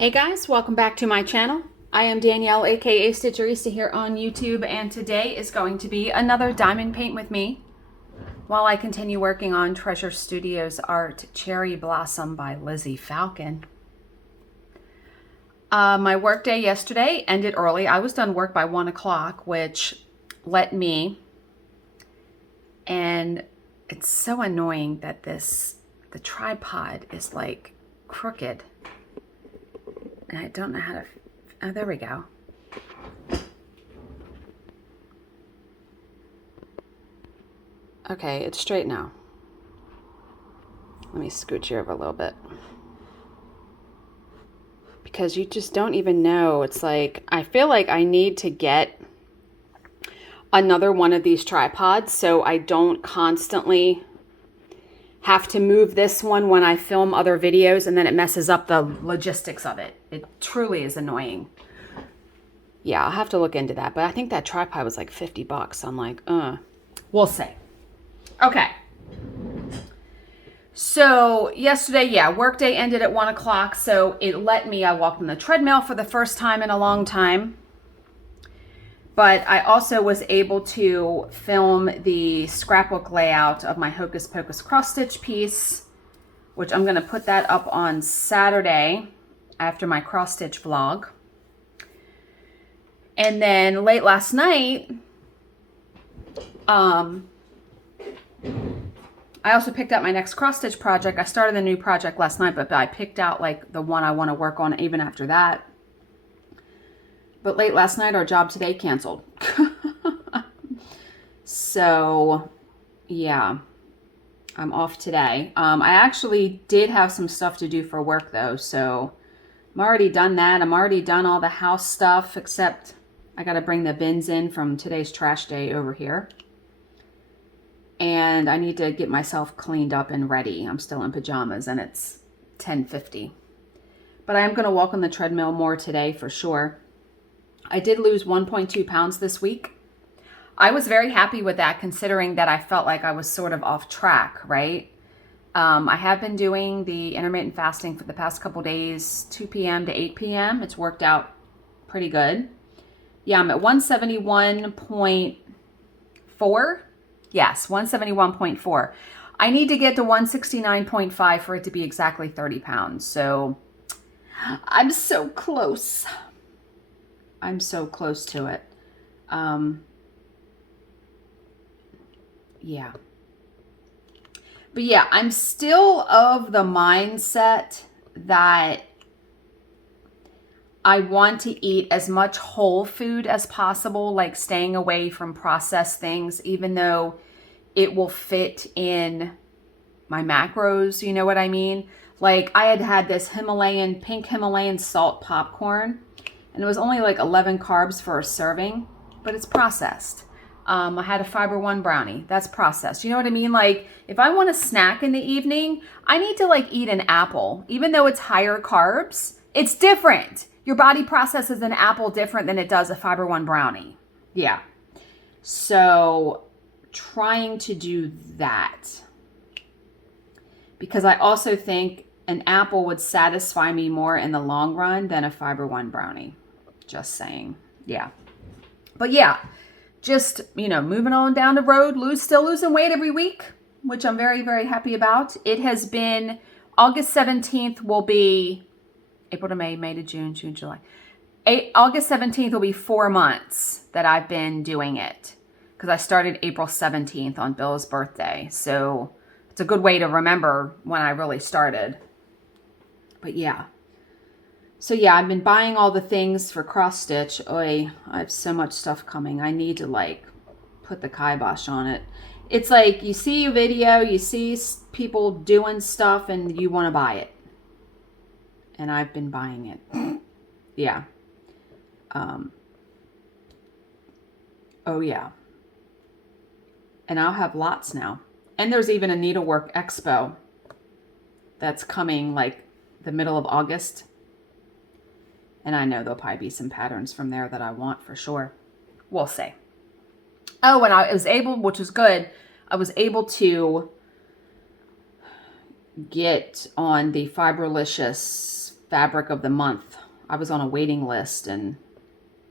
Hey guys, welcome back to my channel. I am Danielle, aka Stitcherista, here on YouTube, and today is going to be another diamond paint with me while I continue working on Treasure Studios art Cherry Blossom by Lizzie Falcon. My work day yesterday ended early. I was done work by 1 o'clock, which let me, and it's so annoying that the tripod is like crooked. And I don't know how to, oh, there we go. Okay, it's straight now. Let me scooch you over a little bit. Because you just don't even know. It's like, I feel like I need to get another one of these tripods so I don't constantly have to move this one when I film other videos and then it messes up the logistics of it. It truly is annoying. Yeah, I'll have to look into that. But I think that tripod was like 50 bucks. I'm like, we'll see. Okay. So yesterday, yeah, work day ended at 1 o'clock. So it let me, I walked on the treadmill for the first time in a long time. But I also was able to film the scrapbook layout of my Hocus Pocus cross stitch piece, which I'm going to put that up on Saturday after my cross stitch vlog. And then late last night, I also picked out my next cross stitch project. I started a new project last night, but I picked out like the one I want to work on even after that. But late last night, our job today canceled. So, yeah, I'm off today. I actually did have some stuff to do for work, though. So, I'm already done that. I'm already done all the house stuff, except I got to bring the bins in from today's trash day over here. And I need to get myself cleaned up and ready. I'm still in pajamas, and it's 10:50. But I am going to walk on the treadmill more today for sure. I did lose 1.2 pounds this week. I was very happy with that considering that I felt like I was sort of off track, right? I have been doing the intermittent fasting for the past couple days, 2 p.m. to 8 p.m. It's worked out pretty good. Yeah, I'm at 171.4. Yes, 171.4. I need to get to 169.5 for it to be exactly 30 pounds. So I'm so close. I'm so close to it. Yeah. But yeah, I'm still of the mindset that I want to eat as much whole food as possible, like staying away from processed things, even though it will fit in my macros, you know what I mean? Like I had this pink Himalayan salt popcorn, and it was only like 11 carbs for a serving, but it's processed. I had a Fiber One brownie. That's processed. You know what I mean? Like if I want a snack in the evening, I need to like eat an apple. Even though it's higher carbs, it's different. Your body processes an apple different than it does a Fiber One brownie. Yeah. So trying to do that. Because I also think an apple would satisfy me more in the long run than a Fiber One brownie. Just saying. Yeah. But yeah, just, moving on down the road, still losing weight every week, which I'm very, very happy about. It has been August 17th will be April to May, May to June, June, July. August 17th will be 4 months that I've been doing it because I started April 17th on Bill's birthday. So it's a good way to remember when I really started. But yeah. So yeah, I've been buying all the things for cross stitch. Oy, I have so much stuff coming. I need to like put the kibosh on it. It's like you see a video, you see people doing stuff and you want to buy it. And I've been buying it. Yeah. Oh yeah. And I'll have lots now. And there's even a needlework expo that's coming like the middle of August. And I know there'll probably be some patterns from there that I want for sure. We'll see. Oh, and I was able, which was good, I was able to get on the Fiberlicious fabric of the month. I was on a waiting list and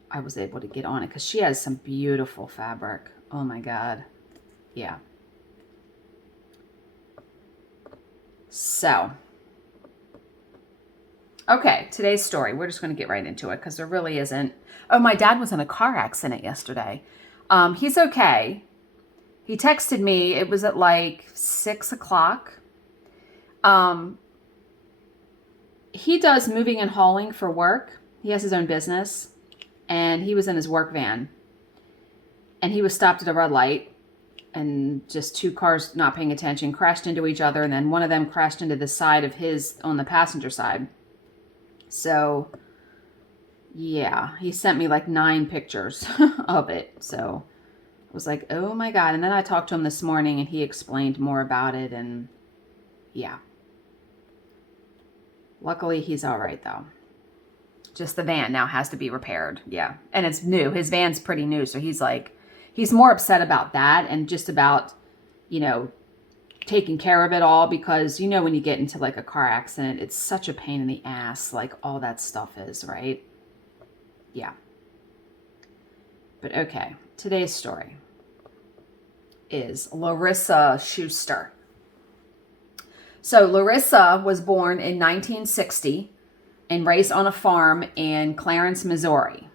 I was able to get on it because she has some beautiful fabric. Oh my God. Yeah. So, okay, today's story. We're just going to get right into it because there really isn't. Oh, my dad was in a car accident yesterday. He's okay. He texted me. It was at like 6 o'clock. He does moving and hauling for work. He has his own business. And he was in his work van. And he was stopped at a red light. And just two cars not paying attention crashed into each other. And then one of them crashed into the side of his on the passenger side. So, yeah, he sent me like 9 pictures of it. So I was like, oh my God. And then I talked to him this morning and he explained more about it. And yeah. Luckily, he's all right though. Just the van now has to be repaired. Yeah. And it's new. His van's pretty new. So he's like, he's more upset about that and just about, you know, taking care of it all because, you know, when you get into like a car accident, it's such a pain in the ass, like all that stuff is, right? Yeah. But okay, today's story is Larissa Schuster. So Larissa was born in 1960 and raised on a farm in Clarence, Missouri.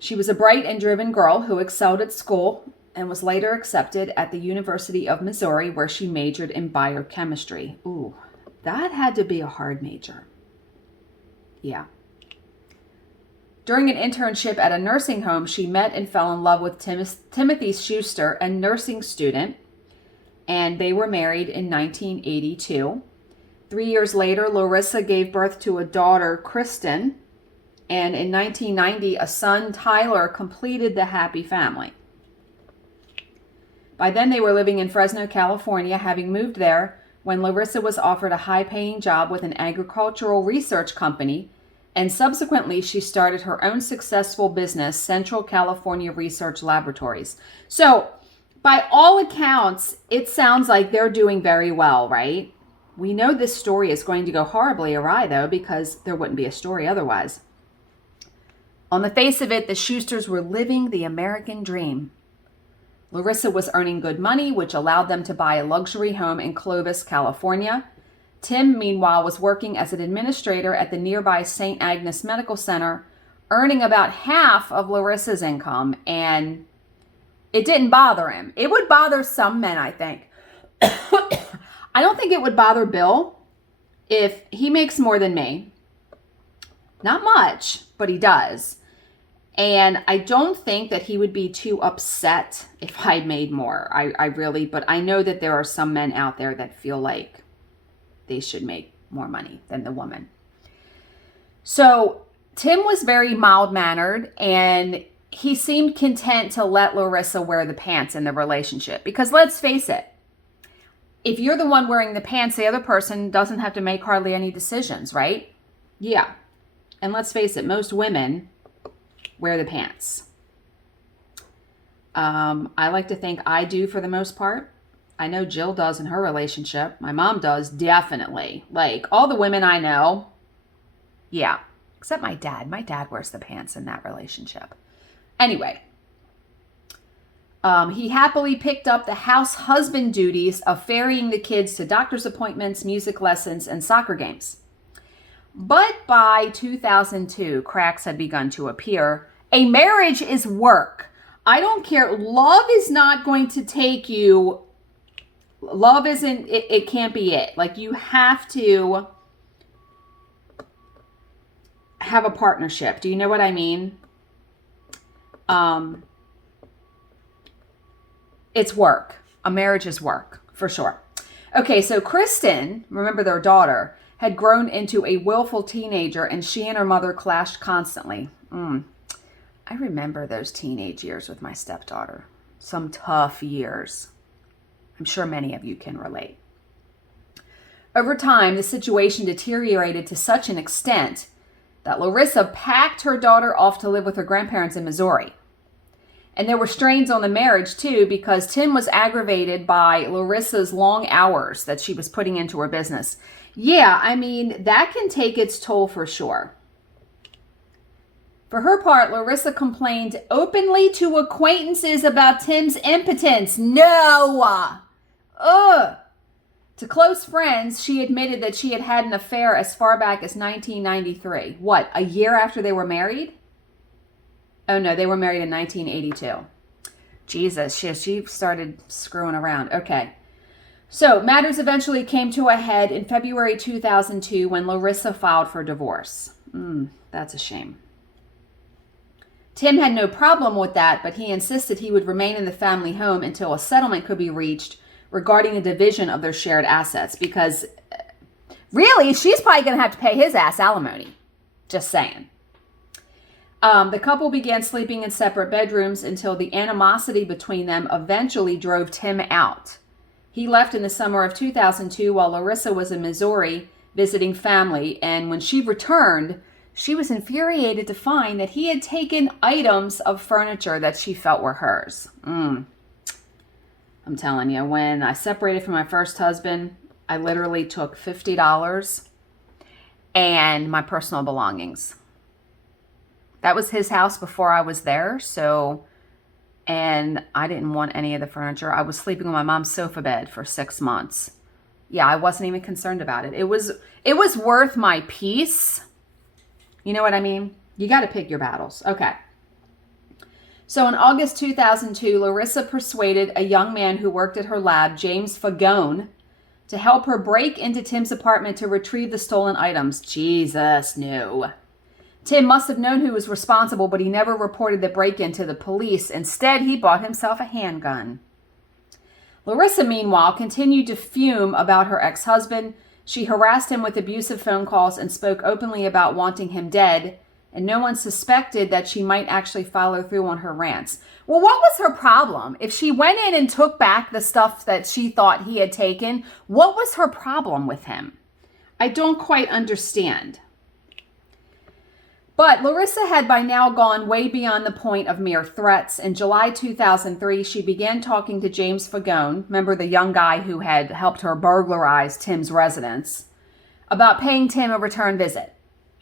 She was a bright and driven girl who excelled at school and was later accepted at the University of Missouri, where she majored in biochemistry. Ooh, that had to be a hard major. Yeah. During an internship at a nursing home, she met and fell in love with Timothy Schuster, a nursing student, and they were married in 1982. 3 years later, Larissa gave birth to a daughter, Kristen, and in 1990, a son, Tyler, completed the happy family. By then, they were living in Fresno, California, having moved there when Larissa was offered a high-paying job with an agricultural research company, and subsequently, she started her own successful business, Central California Research Laboratories. So, by all accounts, it sounds like they're doing very well, right? We know this story is going to go horribly awry, though, because there wouldn't be a story otherwise. On the face of it, the Schusters were living the American dream. Larissa was earning good money, which allowed them to buy a luxury home in Clovis, California. Tim, meanwhile, was working as an administrator at the nearby St. Agnes Medical Center, earning about half of Larissa's income, and it didn't bother him. It would bother some men, I think. I don't think it would bother Bill if he makes more than me. Not much, but he does. And I don't think that he would be too upset if I made more. I really, but I know that there are some men out there that feel like they should make more money than the woman. So Tim was very mild-mannered and he seemed content to let Larissa wear the pants in the relationship. Because let's face it, if you're the one wearing the pants, the other person doesn't have to make hardly any decisions, right? Yeah. And let's face it, most women wear the pants. I like to think I do for the most part. I know Jill does in her relationship. My mom does, definitely. Like, all the women I know, yeah. Except my dad. My dad wears the pants in that relationship. Anyway, he happily picked up the house husband duties of ferrying the kids to doctor's appointments, music lessons, and soccer games. But by 2002, cracks had begun to appear. A marriage is work. I don't care. Love is not going to take you. Love isn't, it can't be it. Like, you have to have a partnership. Do you know what I mean? It's work. A marriage is work, for sure. Okay, so Kristen, remember their daughter, had grown into a willful teenager, and she and her mother clashed constantly. I remember those teenage years with my stepdaughter. Some tough years. I'm sure many of you can relate. Over time, the situation deteriorated to such an extent that Larissa packed her daughter off to live with her grandparents in Missouri. And there were strains on the marriage too, because Tim was aggravated by Larissa's long hours that she was putting into her business. Yeah, I mean, that can take its toll for sure. For her part, Larissa complained openly to acquaintances about Tim's impotence. No! Ugh! To close friends, she admitted that she had had an affair as far back as 1993. What, a year after they were married? Oh no, they were married in 1982. Jesus, she started screwing around. Okay. So matters eventually came to a head in February 2002 when Larissa filed for divorce. That's a shame. Tim had no problem with that, but he insisted he would remain in the family home until a settlement could be reached regarding the division of their shared assets, because really, she's probably going to have to pay his ass alimony. Just saying. The couple began sleeping in separate bedrooms until the animosity between them eventually drove Tim out. He left in the summer of 2002 while Larissa was in Missouri visiting family, and when she returned, she was infuriated to find that he had taken items of furniture that she felt were hers. I'm telling you, when I separated from my first husband, I literally took $50 and my personal belongings. That was his house before I was there, and I didn't want any of the furniture. I was sleeping on my mom's sofa bed for 6 months. Yeah, I wasn't even concerned about it. It was worth my peace. You know what I mean? You got to pick your battles. Okay. So in August 2002, Larissa persuaded a young man who worked at her lab, James Fagone, to help her break into Tim's apartment to retrieve the stolen items. Jesus, no. Tim must have known who was responsible, but he never reported the break-in to the police. Instead, he bought himself a handgun. Larissa, meanwhile, continued to fume about her ex-husband. She harassed him with abusive phone calls and spoke openly about wanting him dead, and no one suspected that she might actually follow through on her rants. Well, what was her problem? If she went in and took back the stuff that she thought he had taken, what was her problem with him? I don't quite understand. But Larissa had by now gone way beyond the point of mere threats. In July 2003, she began talking to James Fagone, remember the young guy who had helped her burglarize Tim's residence, about paying Tim a return visit.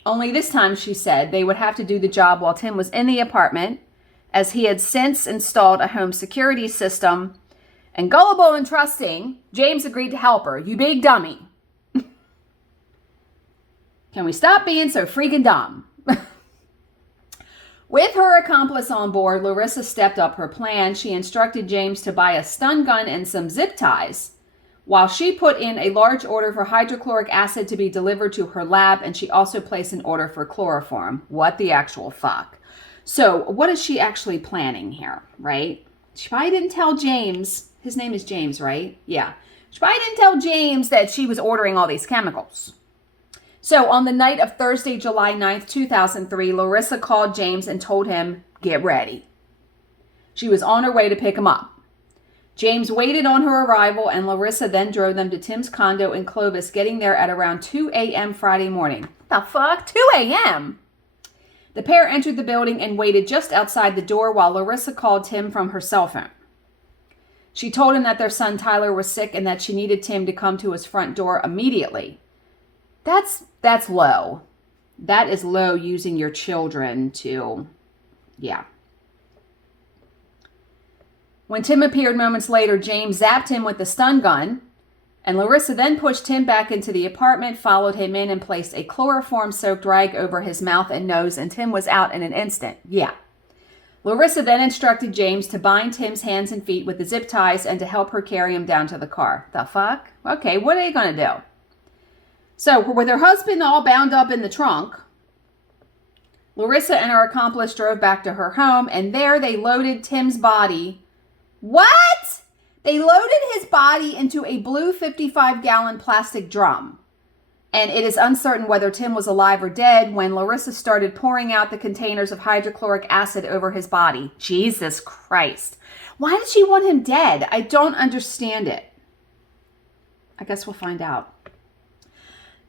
Only this time, she said, they would have to do the job while Tim was in the apartment, as he had since installed a home security system. And gullible and trusting, James agreed to help her. You big dummy. Can we stop being so freaking dumb? With her accomplice on board, Larissa stepped up her plan. She instructed James to buy a stun gun and some zip ties, while she put in a large order for hydrochloric acid to be delivered to her lab, and she also placed an order for chloroform. What the actual fuck? So what is she actually planning here, right? She probably didn't tell James. His name is James, right? Yeah. She probably didn't tell James that she was ordering all these chemicals. So on the night of Thursday, July 9th, 2003, Larissa called James and told him, get ready. She was on her way to pick him up. James waited on her arrival, and Larissa then drove them to Tim's condo in Clovis, getting there at around 2 a.m. Friday morning. The fuck? 2 a.m.? The pair entered the building and waited just outside the door while Larissa called Tim from her cell phone. She told him that their son Tyler was sick and that she needed Tim to come to his front door immediately. That's low. That is low, using your children to, yeah. When Tim appeared moments later, James zapped him with the stun gun, and Larissa then pushed Tim back into the apartment, followed him in, and placed a chloroform-soaked rag over his mouth and nose, and Tim was out in an instant. Yeah. Larissa then instructed James to bind Tim's hands and feet with the zip ties and to help her carry him down to the car. The fuck? Okay, what are they going to do? So, with her husband all bound up in the trunk, Larissa and her accomplice drove back to her home, and there they loaded Tim's body. What? They loaded his body into a blue 55-gallon plastic drum. And it is uncertain whether Tim was alive or dead when Larissa started pouring out the containers of hydrochloric acid over his body. Jesus Christ. Why did she want him dead? I don't understand it. I guess we'll find out.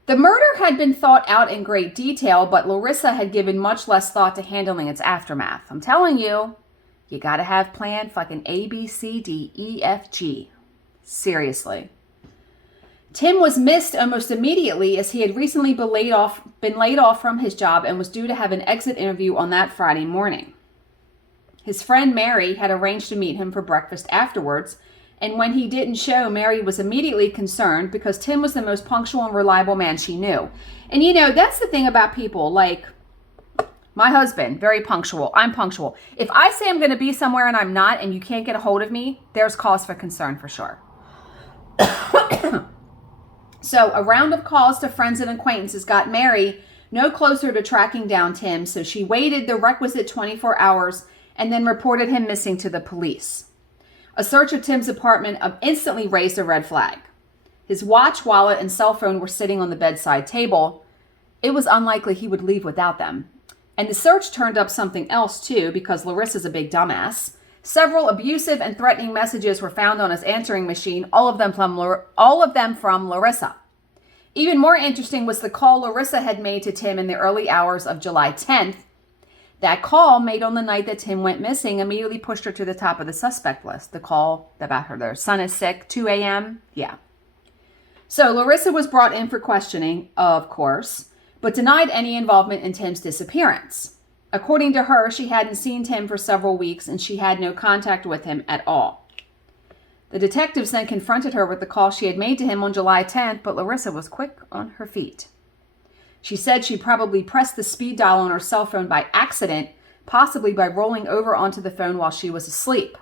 The murder had been thought out in great detail, but Larissa had given much less thought to handling its aftermath. I'm telling you, You got to have plan fucking A, B, C, D, E, F, G. Seriously. Tim was missed almost immediately as he had recently been laid off from his job and was due to have an exit interview on that Friday morning. His friend Mary had arranged to meet him for breakfast afterwards, and when he didn't show, Mary was immediately concerned because Tim was the most punctual and reliable man she knew. And that's the thing about people, like my husband, very punctual. I'm punctual. If I say I'm going to be somewhere and I'm not, and you can't get a hold of me, there's cause for concern for sure. So a round of calls to friends and acquaintances got Mary no closer to tracking down Tim, so she waited the requisite 24 hours and then reported him missing to the police. A search of Tim's apartment instantly raised a red flag. His watch, wallet, and cell phone were sitting on the bedside table. It was unlikely he would leave without them. And the search turned up something else too, because Larissa's a big dumbass. Several abusive and threatening messages were found on his answering machine, all of them from Larissa. Even more interesting was the call Larissa had made to Tim in the early hours of July 10th. That call, made on the night that Tim went missing, immediately pushed her to the top of the suspect list. The call about their son is sick, 2 a.m. Yeah. So Larissa was brought in for questioning, of course, but denied any involvement in Tim's disappearance. According to her, she hadn't seen Tim for several weeks and she had no contact with him at all. The detectives then confronted her with the call she had made to him on July 10th, but Larissa was quick on her feet. She said she probably pressed the speed dial on her cell phone by accident, possibly by rolling over onto the phone while she was asleep.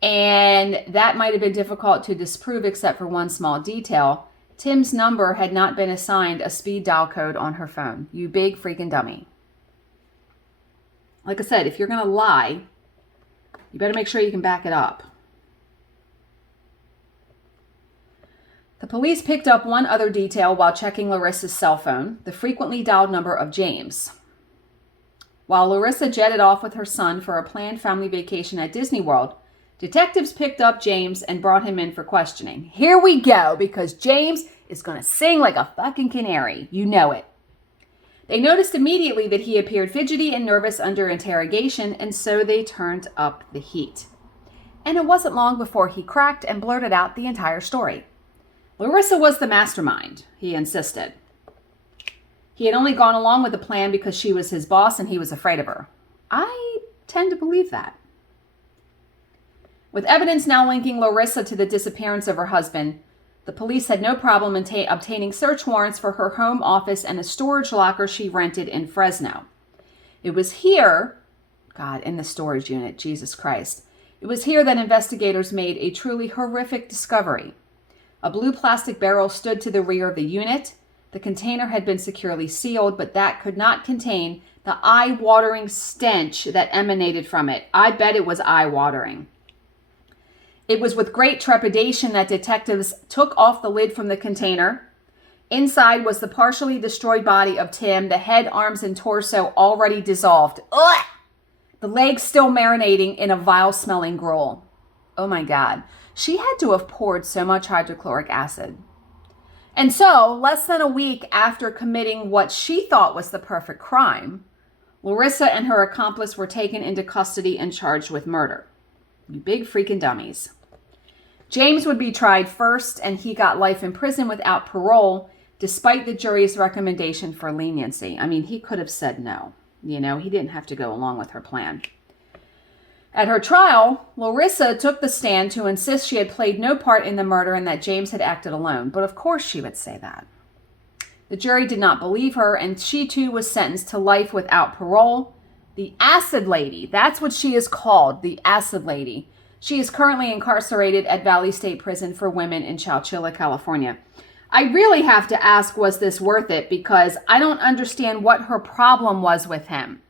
And that might have been difficult to disprove except for one small detail. Tim's number had not been assigned a speed dial code on her phone. You big freaking dummy. Like I said, if you're going to lie, you better make sure you can back it up. The police picked up one other detail while checking Larissa's cell phone, the frequently dialed number of James. While Larissa jetted off with her son for a planned family vacation at Disney World, detectives picked up James and brought him in for questioning. Here we go, because James is going to sing like a fucking canary. You know it. They noticed immediately that he appeared fidgety and nervous under interrogation, and so they turned up the heat. And it wasn't long before he cracked and blurted out the entire story. Larissa was the mastermind, he insisted. He had only gone along with the plan because she was his boss and he was afraid of her. I tend to believe that. With evidence now linking Larissa to the disappearance of her husband, the police had no problem in obtaining search warrants for her home office and a storage locker she rented in Fresno. It was here, God, in the storage unit, Jesus Christ. It was here that investigators made a truly horrific discovery. A blue plastic barrel stood to the rear of the unit. The container had been securely sealed, but that could not contain the eye-watering stench that emanated from it. I bet it was eye-watering. It was with great trepidation that detectives took off the lid from the container. Inside was the partially destroyed body of Tim, the head, arms, and torso already dissolved. Ugh! The legs still marinating in a vile-smelling gruel. Oh my God. She had to have poured so much hydrochloric acid. And so, less than a week after committing what she thought was the perfect crime, Larissa and her accomplice were taken into custody and charged with murder. You big freaking dummies. James would be tried first, and he got life in prison without parole, despite the jury's recommendation for leniency. I mean, he could have said no. He didn't have to go along with her plan. At her trial, Larissa took the stand to insist she had played no part in the murder and that James had acted alone. But of course she would say that. The jury did not believe her, and she too was sentenced to life without parole. The Acid Lady, that's what she is called, the Acid Lady. She is currently incarcerated at Valley State Prison for Women in Chowchilla, California. I really have to ask, was this worth it? Because I don't understand what her problem was with him.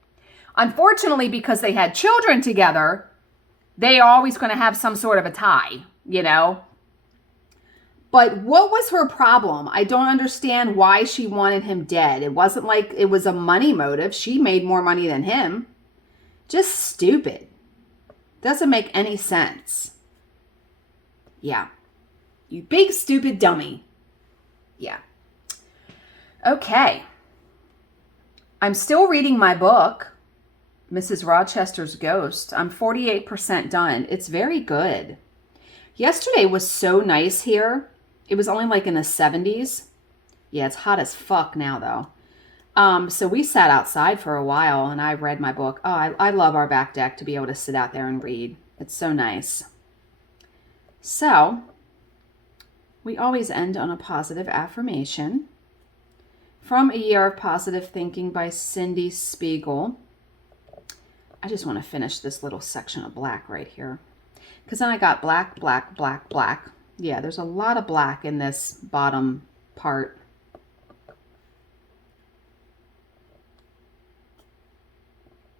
Unfortunately, because they had children together, they are always going to have some sort of a tie, But what was her problem? I don't understand why she wanted him dead. It wasn't like it was a money motive. She made more money than him. Just stupid. Doesn't make any sense. Yeah. You big stupid dummy. Yeah. Okay. I'm still reading my book. Mrs. Rochester's Ghost. I'm 48% done. It's very good. Yesterday was so nice here. It was only like in the 70s. Yeah, it's hot as fuck now though. So we sat outside for a while and I read my book. Oh, I love our back deck to be able to sit out there and read. It's so nice. So we always end on a positive affirmation from A Year of Positive Thinking by Cindy Spiegel. I just want to finish this little section of black right here. Because then I got black, black, black, black. Yeah, there's a lot of black in this bottom part.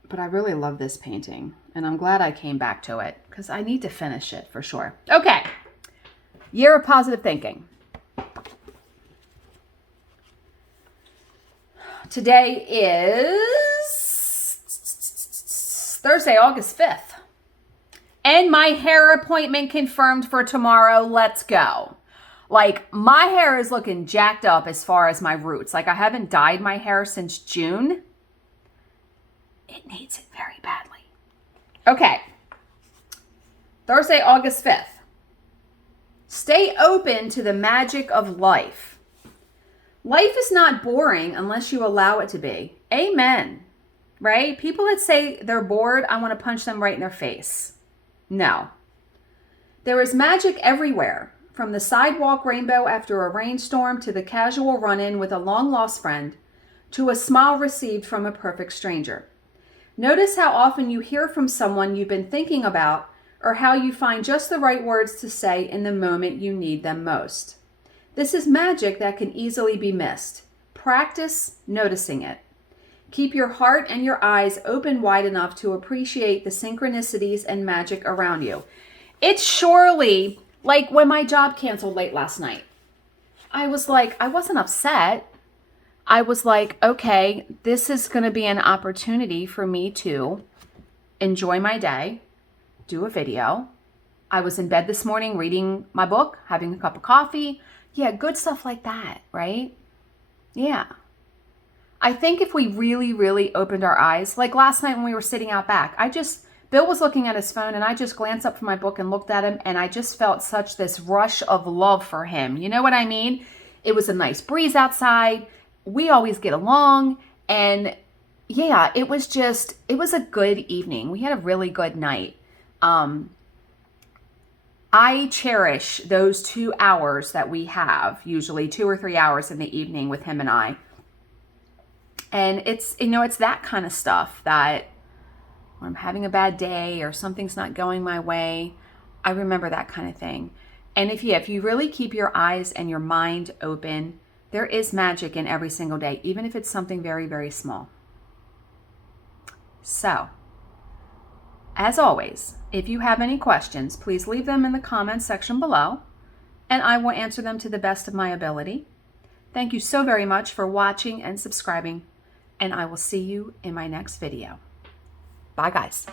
But I really love this painting. And I'm glad I came back to it. Because I need to finish it for sure. Okay. Year of Positive Thinking. Today is Thursday, August 5th. And my hair appointment confirmed for tomorrow. Let's go. Like, my hair is looking jacked up as far as my roots. Like, I haven't dyed my hair since June. It needs it very badly. Okay. Thursday, August 5th. Stay open to the magic of life. Life is not boring unless you allow it to be. Amen. Right? People that say they're bored, I want to punch them right in their face. No. There is magic everywhere, from the sidewalk rainbow after a rainstorm to the casual run-in with a long-lost friend to a smile received from a perfect stranger. Notice how often you hear from someone you've been thinking about or how you find just the right words to say in the moment you need them most. This is magic that can easily be missed. Practice noticing it. Keep your heart and your eyes open wide enough to appreciate the synchronicities and magic around you. It's surely like when my job canceled late last night. I wasn't upset. I was like, okay, this is going to be an opportunity for me to enjoy my day, do a video. I was in bed this morning reading my book, having a cup of coffee. Yeah, good stuff like that, right? Yeah. I think if we really, really opened our eyes, like last night when we were sitting out back, Bill was looking at his phone and I just glanced up from my book and looked at him and I just felt such this rush of love for him. You know what I mean? It was a nice breeze outside. We always get along. And yeah, it was a good evening. We had a really good night. I cherish those 2 hours that we have, usually 2 or 3 hours in the evening with him and I. And it's that kind of stuff that when I'm having a bad day or something's not going my way, I remember that kind of thing. And if you really keep your eyes and your mind open, there is magic in every single day, even if it's something very, very small. So, as always, if you have any questions, please leave them in the comments section below, and I will answer them to the best of my ability. Thank you so very much for watching and subscribing, and I will see you in my next video. Bye, guys.